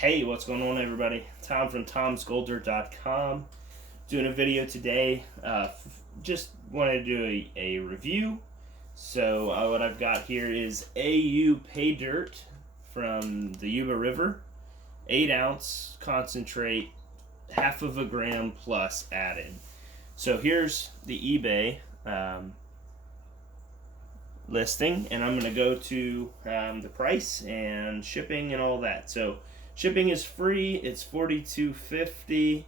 Hey, what's going on, everybody? Tom from tomsgolddirt.com doing a video today. Just wanted to do a review. So what I've got here is Au Paydirt from the Yuba River, 8-ounce concentrate, half of a gram plus added. So here's the eBay listing, and I'm going to go to the price and shipping and all that. So shipping is free. It's $42.50.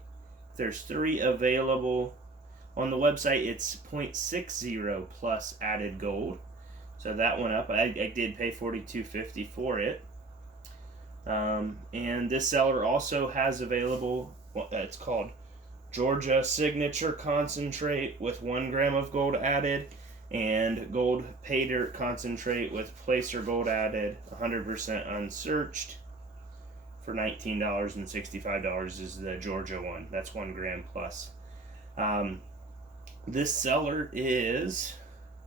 There's 3 available. On the website, it's 0.60 plus added gold. So that went up. I did pay $42.50 for it. And this seller also has available, it's called Georgia Signature Concentrate with 1 gram of gold added, and Gold Paydirt Concentrate with Placer Gold added, 100% unsearched, for $19.65 is the Georgia one. That's 1 gram plus. This seller is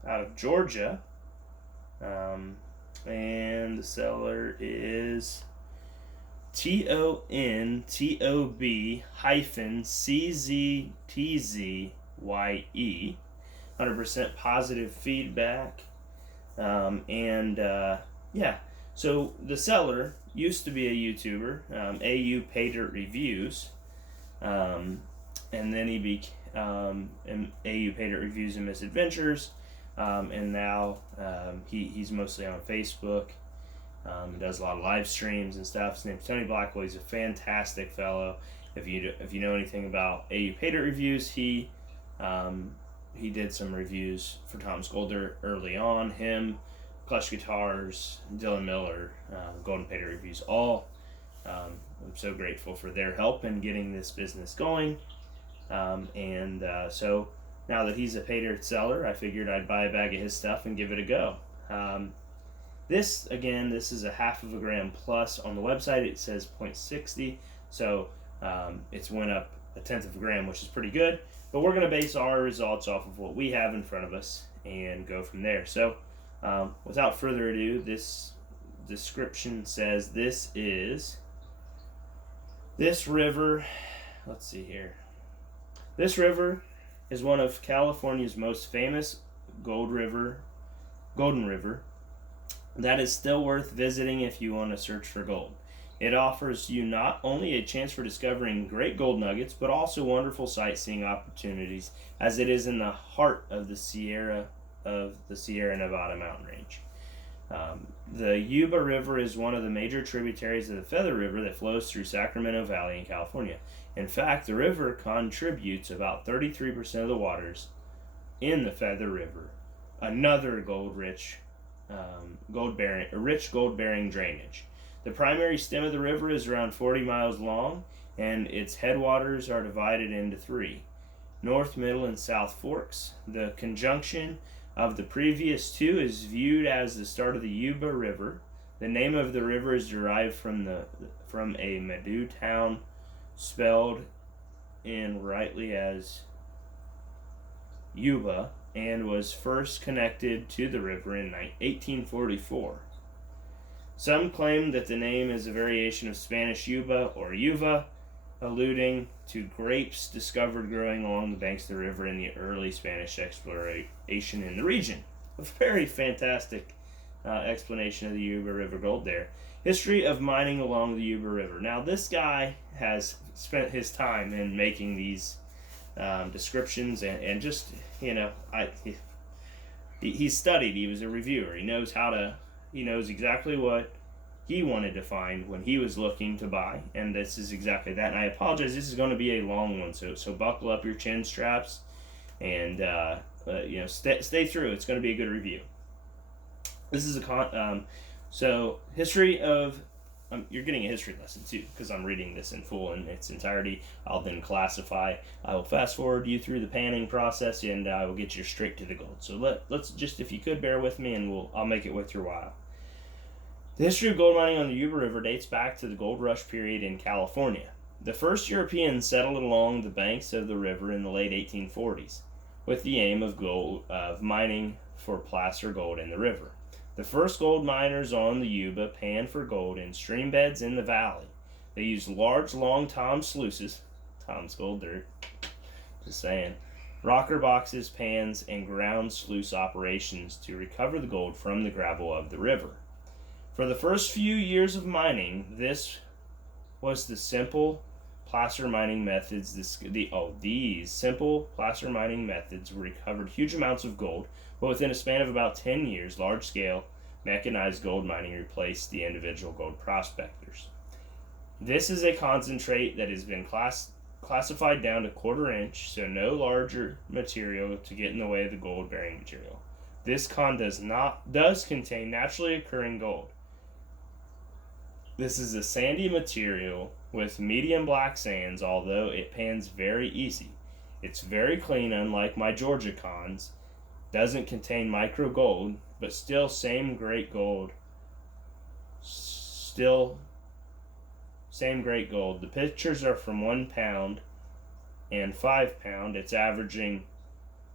out of Georgia, and the seller is TONTOB-CZTZYE. 100% positive feedback. Yeah. So the seller used to be a YouTuber, Au Paydirt Reviews, and then he became Au Paydirt Reviews and Misadventures, and now he's mostly on Facebook. He does a lot of live streams and stuff. His name's Tony Blackwell. He's a fantastic fellow. If you know anything about Au Paydirt Reviews, he did some reviews for Tom's Golddirt early on. Him, Clutch Guitars, Dylan Miller, Golden Paydirt Reviews, all. I'm so grateful for their help in getting this business going. So now that he's a Paydirt seller, I figured I'd buy a bag of his stuff and give it a go. This is a half of a gram plus. On the website it says 0.60, so it's went up a tenth of a gram, which is pretty good. But we're going to base our results off of what we have in front of us and go from there. So without further ado, this description says this river, let's see here. This river is one of California's most famous golden river that is still worth visiting if you want to search for gold. It offers you not only a chance for discovering great gold nuggets, but also wonderful sightseeing opportunities, as it is in the heart of the Sierra Nevada mountain range. The Yuba River is one of the major tributaries of the Feather River that flows through Sacramento Valley in California. In fact, the river contributes about 33% of the waters in the Feather River, another rich gold-bearing drainage. The primary stem of the river is around 40 miles long, and its headwaters are divided into 3: North, Middle, and South Forks. The conjunction of the previous 2 is viewed as the start of the Yuba River. The name of the river is derived from a Medu town spelled in rightly as Yuba, and was first connected to the river in 1844. Some claim that the name is a variation of Spanish Yuba or Uva, alluding to grapes discovered growing along the banks of the river in the early Spanish exploration in the region. A very fantastic explanation of the Yuba River gold there. History of mining along the Yuba River. Now, this guy has spent his time in making these descriptions, and just, he studied. He was a reviewer. He knows exactly what he wanted to find when he was looking to buy, and this is exactly that. And I apologize, this is going to be a long one, so buckle up your chin straps and stay through. It's going to be a good review. This is so history of you're getting a history lesson too, because I'm reading this in full in its entirety. I'll then classify. I will fast forward you through the panning process, and I will get you straight to the gold. So let's just, if you could, bear with me, and I'll make it worth your while. The history of gold mining on the Yuba River dates back to the gold rush period in California. The first Europeans settled along the banks of the river in the late 1840s, with the aim of mining for placer gold in the river. The first gold miners on the Yuba panned for gold in stream beds in the valley. They used large, long Tom's sluices, Tom's Gold Dirt, just saying, rocker boxes, pans, and ground sluice operations to recover the gold from the gravel of the river. For the first few years of mining, this was the simple placer mining methods. These simple placer mining methods recovered huge amounts of gold, but within a span of about 10 years, large-scale mechanized gold mining replaced the individual gold prospectors. This is a concentrate that has been classified down to 1/4 inch, so no larger material to get in the way of the gold-bearing material. This con does contain naturally occurring gold. This is a sandy material with medium black sands, although it pans very easy. It's very clean, unlike my Georgia cons. Doesn't contain micro gold, but still same great gold. Still same great gold. The pictures are from 1 pound and 5 pound. It's averaging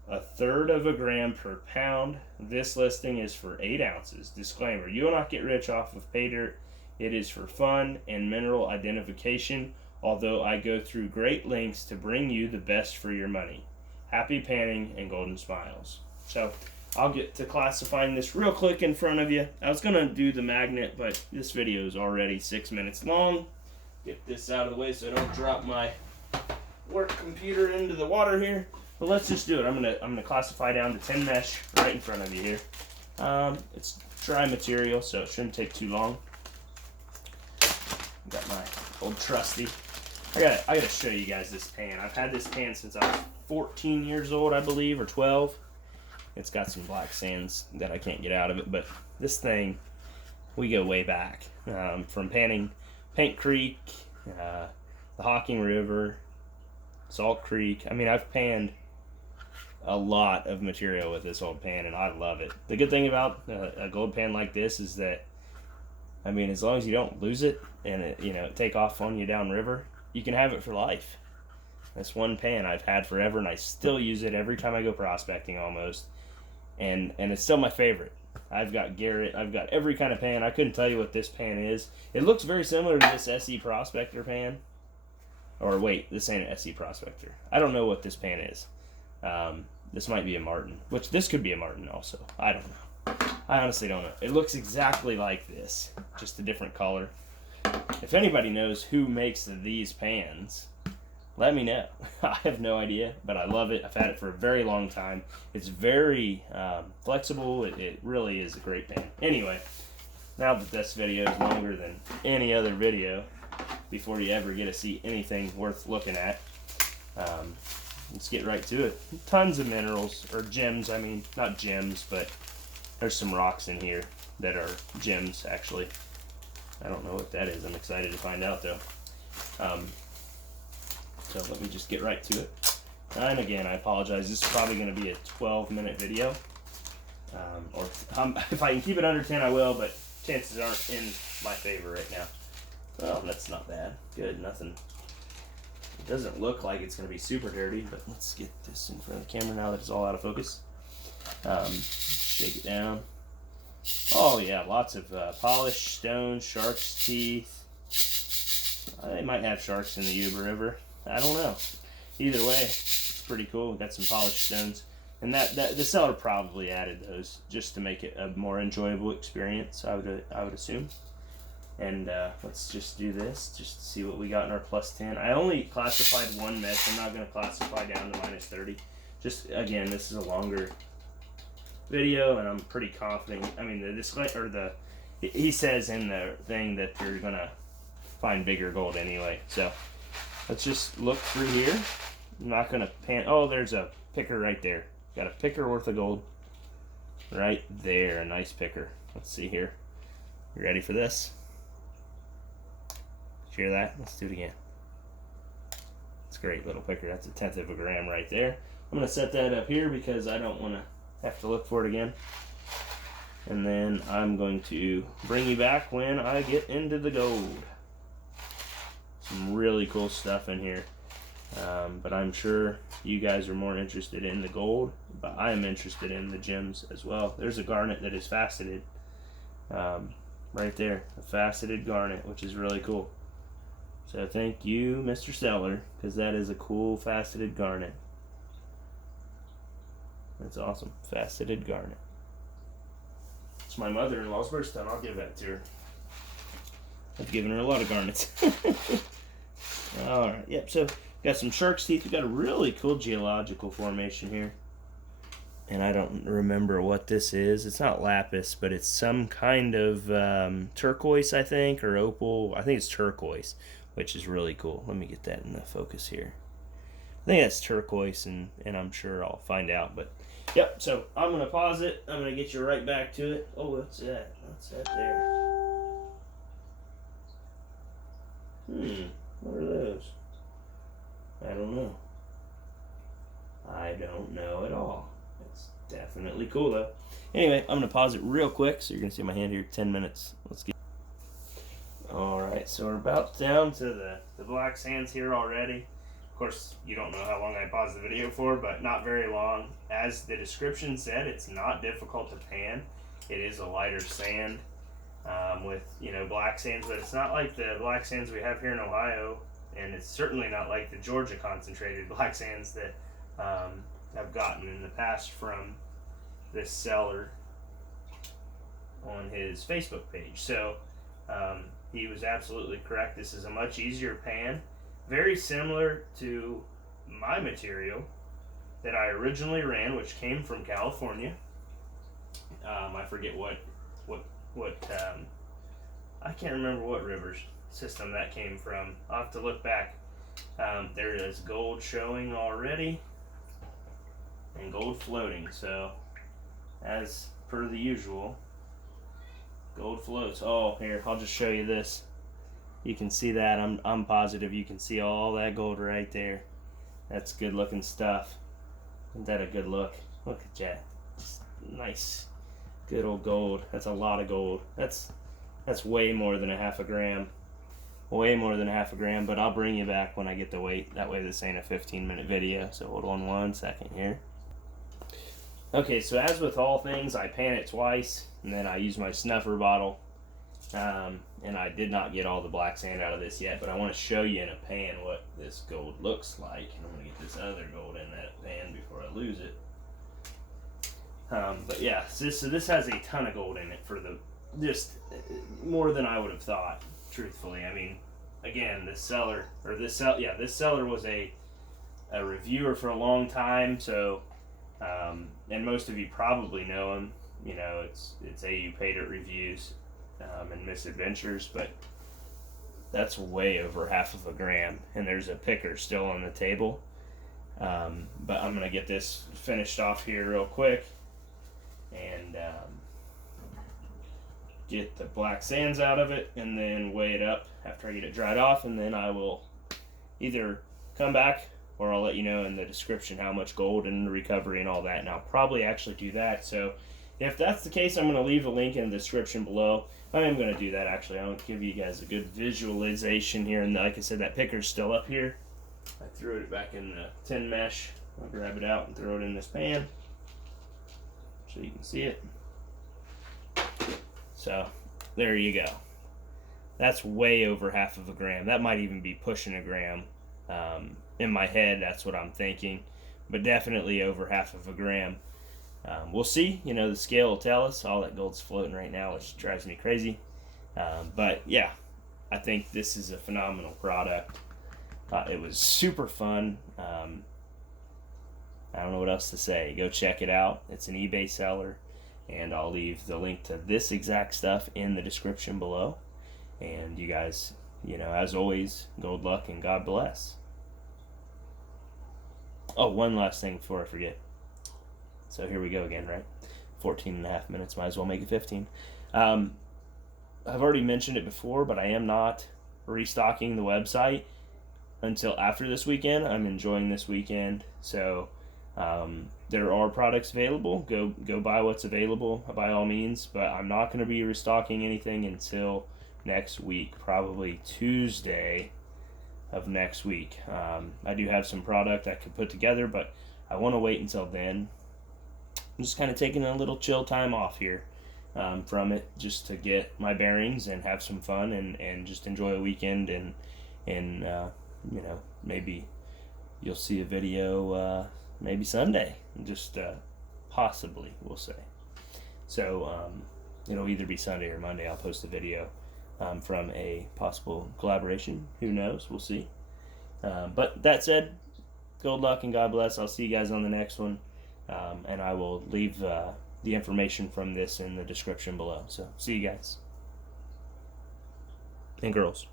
1/3 of a gram per pound. This listing is for 8 ounces. Disclaimer: you will not get rich off of pay dirt. It is for fun and mineral identification, although I go through great lengths to bring you the best for your money. Happy panning and golden smiles. So I'll get to classifying this real quick in front of you. I was going to do the magnet, but this video is already 6 minutes long. Get this out of the way so I don't drop my work computer into the water here. But let's just do it. I'm gonna classify down to 10 mesh right in front of you here. It's dry material, so it shouldn't take too long. Got my old trusty. I gotta show you guys this pan. I've had this pan since I was 14 years old, I believe, or 12. It's got some black sands that I can't get out of it, but this thing, we go way back. From panning Paint Creek, the Hocking River, Salt Creek. I mean, I've panned a lot of material with this old pan, and I love it. The good thing about a gold pan like this is that, I mean, as long as you don't lose it and it take off on you downriver, you can have it for life. This one pan I've had forever, and I still use it every time I go prospecting almost, and it's still my favorite. I've got Garrett, I've got every kind of pan. I couldn't tell you what this pan is. It looks very similar to this SE Prospector pan. Or wait, this ain't an SE Prospector. I don't know what this pan is. This might be a Martin, which this could be a Martin also. I don't know. I honestly don't know. It looks exactly like this, just a different color. If anybody knows who makes these pans, let me know. I have no idea, but I love it. I've had it for a very long time. It's very flexible. It really is a great pan. Anyway, now that this video is longer than any other video, before you ever get to see anything worth looking at, let's get right to it. Tons of minerals, or gems. I mean, not gems, but there's some rocks in here that are gems, actually. I don't know what that is. I'm excited to find out, though. So let me just get right to it. And again, I apologize. This is probably going to be a 12-minute video. If I can keep it under 10, I will, but chances aren't in my favor right now. Well, that's not bad. Good, nothing. It doesn't look like it's going to be super dirty, but let's get this in front of the camera now that it's all out of focus. Shake it down. Oh yeah, lots of polished stone, shark's teeth. They might have sharks in the Yuba River. I don't know. Either way, it's pretty cool. We've got some polished stones, and that the seller probably added those just to make it a more enjoyable experience. I would assume. And let's just do this, just to see what we got in our plus 10. I only classified one mesh. I'm not going to classify down to minus 30. Just again, this is a longer video, and I'm pretty confident. I mean, the disclaimer, or he says in the thing that you're gonna find bigger gold anyway. So let's just look through here. I'm not gonna pan. Oh, there's a picker right there. Got a picker worth of gold right there. A nice picker. Let's see here. You ready for this? Hear that? Let's do it again. It's a great little picker. That's 1/10 of a gram right there. I'm gonna set that up here because I don't want to have to look for it again. And then I'm going to bring you back when I get into the gold. Some really cool stuff in here. But I'm sure you guys are more interested in the gold, but I am interested in the gems as well. There's a garnet that is faceted. Right there. A faceted garnet, which is really cool. So thank you, Mr. Seller, because that is a cool faceted garnet. That's awesome. Faceted garnet. It's my mother-in-law's birthstone. I'll give that to her. I've given her a lot of garnets. Alright, yep, so got some shark's teeth. We got a really cool geological formation here. And I don't remember what this is. It's not lapis, but it's some kind of turquoise, I think, or opal. I think it's turquoise, which is really cool. Let me get that in the focus here. I think that's turquoise, and I'm sure I'll find out. But, yep, so I'm going to pause it. I'm going to get you right back to it. Oh, what's that? What's that there? What are those? I don't know. I don't know at all. It's definitely cool though. Anyway, I'm gonna pause it real quick so you're gonna see my hand here. 10 minutes. Let's get. All right, so we're about down to the black sands here already. Of course, you don't know how long I paused the video for, but not very long. As the description said, it's not difficult to pan. It is a lighter sand. With black sands, but it's not like the black sands we have here in Ohio, and it's certainly not like the Georgia concentrated black sands that I've gotten in the past from this seller on his Facebook page. So he was absolutely correct. This is a much easier pan, very similar to my material that I originally ran, which came from California. I forget what I can't remember what river system that came from. I'll have to look back. There is gold showing already and gold floating. So as per the usual, gold floats. Oh, here, I'll just show you this. You can see that. I'm positive you can see all that gold right there. That's good looking stuff. Isn't that a good look? Look at that. Just nice. Good old gold. That's a lot of gold. That's way more than a half a gram. Way more than a half a gram, but I'll bring you back when I get the weight. That way this ain't a 15-minute video. So hold on 1 second here. Okay, so as with all things, I pan it twice, and then I use my snuffer bottle. And I did not get all the black sand out of this yet, but I want to show you in a pan what this gold looks like. And I'm going to get this other gold in that pan before I lose it. But yeah, so this has a ton of gold in it for just more than I would have thought, truthfully. I mean, again, this seller was a reviewer for a long time, so and most of you probably know him. It's Au Paydirt Reviews and Misadventures, but that's way over half of a gram, and there's a picker still on the table. But I'm gonna get this finished off here real quick and get the black sands out of it, and then weigh it up after I get it dried off, and then I will either come back or I'll let you know in the description how much gold and the recovery and all that, and I'll probably actually do that. So if that's the case, I'm going to leave a link in the description below. I am going to do that actually. I'll give you guys a good visualization here, and like I said, that picker's still up here. I threw it back in the tin mesh. I'll grab it out and throw it in this pan so you can see it. So there you go. That's way over half of a gram. That might even be pushing a gram. In my head, that's what I'm thinking, but definitely over half of a gram. We'll see. The scale will tell us. All that gold's floating right now, which drives me crazy. But yeah, I think this is a phenomenal product. It was super fun. I don't know what else to say. Go check it out. It's an eBay seller, and I'll leave the link to this exact stuff in the description below. And you guys, as always, gold luck and God bless. Oh, one last thing before I forget. So here we go again, right? 14 and a half minutes, might as well make it 15. I've already mentioned it before, but I am not restocking the website until after this weekend. I'm enjoying this weekend, so there are products available. Go buy what's available by all means, but I'm not going to be restocking anything until next week, probably Tuesday of next week. I do have some product I could put together, but I want to wait until then. I'm just kind of taking a little chill time off here from it, just to get my bearings and have some fun and just enjoy a weekend and and maybe you'll see a video maybe Sunday, just possibly, we'll say. So it'll either be Sunday or Monday. I'll post a video from a possible collaboration. Who knows? We'll see. But that said, good luck and God bless. I'll see you guys on the next one. And I will leave the information from this in the description below. So see you guys. And girls.